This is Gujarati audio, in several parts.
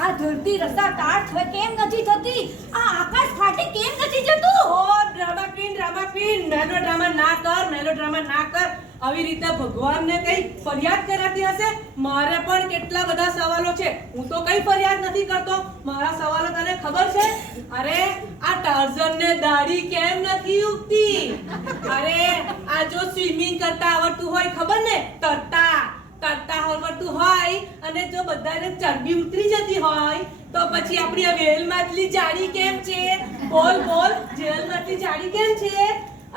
આ ધરતી રસ્તા કાટ કેમ નથી થતી? આ આકાશ ફાટી કેમ નથી જતું? ઓ ડ્રામા ક્વીન મેલોડ્રામા ના કર. આવી રીતે ભગવાનને કઈ ફરિયાદ કરાતી હશે? મારે પણ કેટલા બધા સવાલો છે. હું તો કઈ ફરિયાદ નથી કરતો. મારા સવાલો તને ખબર છે? અરે આ ટાર્ઝનને દાઢી કેમ નથી ઉગતી? અરે આ જો સ્વિમિંગ કરતા આવડતું હોય, ખબર ને, તરતા આવડતું હોય અને જો બધાને ચરબી ઉતરી જતી હોય તો પછી આપણી આ વેલ માછલી જાડી કેમ છે? બોલ જેલ માછલી જાડી કેમ છે?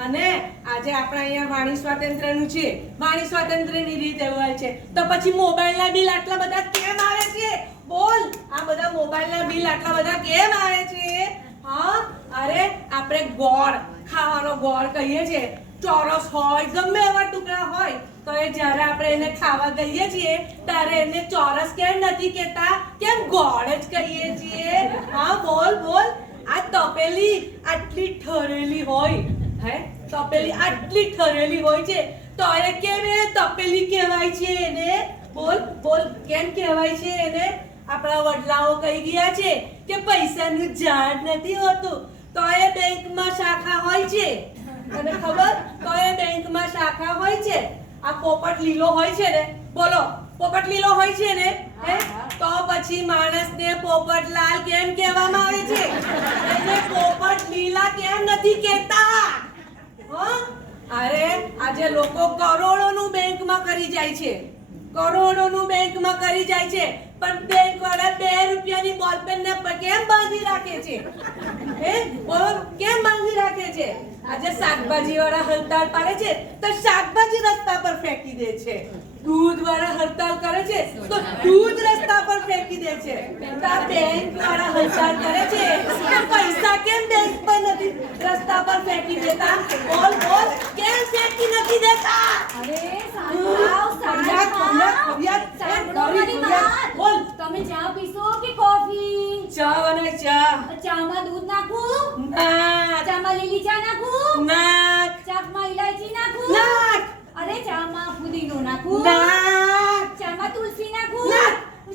અને આજે આપણે અહીંયા વાણી સ્વાતંત્ર્યનું છે. વાણી સ્વાતંત્ર્યની રીત એવું હોય છે તો પછી મોબાઈલના બિલ આટલા બધા કેમ આવે છે? બોલ, આ બધા મોબાઈલના બિલ આટલા બધા કેમ આવે છે? હા, અરે આપણે ગોળ, ખાવાનો ગોળ કહીએ છીએ, ચોરસ હોય ગમે એવા ટુકડા હોય તો એ જ્યારે આપણે એને ખાવા ગઈએ છીએ ત્યારે એને ચોરસ કેમ નથી કહેતા? કેમ ગોળ જ કહીએ છીએ? હા, બોલ. આ તપેલી આટલી ઠરેલી હોય, તપેલી આટલી ઠરેલી હોય છે તો એ કેમ એ તપેલી કહેવાય છે એને? બોલ કેમ કહેવાય છે એને? આપણા વડલાઓ કહી ગયા છે કે પૈસાનું ઝાડ નથી હોતું તો એ બેંકમાં શાખા હોય છે. તને ખબર? તો એ બેંકમાં શાખા હોય છે. આ પોપટ લીલો હોય છે ને, બોલો, પોપટ લીલો હોય છે ને, તો પછી માણસને પોપટલાલ કેમ કહેવામાં આવે છે? એને પોપટ લીલા કેમ નથી કહેતા? અરે આજે લોકો કરોડોનું બેંકમાં કરી જાય છે, પણ બેંક વાળા 2 રૂપિયાની બોલપેન ને કેમ બાંધી રાખે છે? કેમ બાંધી રાખે છે? આજે શાકભાજી વાળા હડતાલ પાડે છે તો શાકભાજી રસ્તા પર ફેંકી દે છે. દૂધ વાળા હડતાલ કરે છે તો દૂધ રસ્તા પર ફેંકી દે છે. બેંક વાળા હડતાલ કરે છે તો પૈસા કેમ બેંક પર નથી રસ્તા પર ફેંકી દેતા? બોલ કેમ ફેંકી નથી દેતા? અરે બોલ, તમે ચા પીશો કે કોફી? ચા બનાય. ચા. ચામાં દૂધ નાખું? ના. ચામાં લીલી ચા નાખું? ના. ચામાં ઇલાયચી નાખું? ના. અરે ચામાં ફુદીનો નાખું? ના. ચામાં તુલસી નાખું? ના.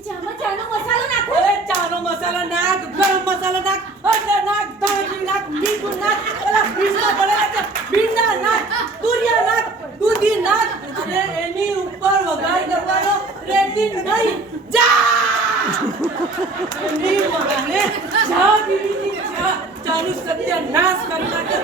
ચામાં ચાનો મસાલો નાખું? અરે ચાનો મસાલો નાખ, ગરમ મસાલો નાખ, હળદર નાખ, ધાણી નાખ, મીઠું નાખ, ઓલા ફ્રીજમાં પડેલા છે ભીંડા નાખ, તુરિયા નાખ, દૂધી નાખ અને એની ઉપર વઘાર કરવાનો રેતી નહીં. એની માને ચા પીવી, ચાનું સત્યાનાશ કરી નાખે.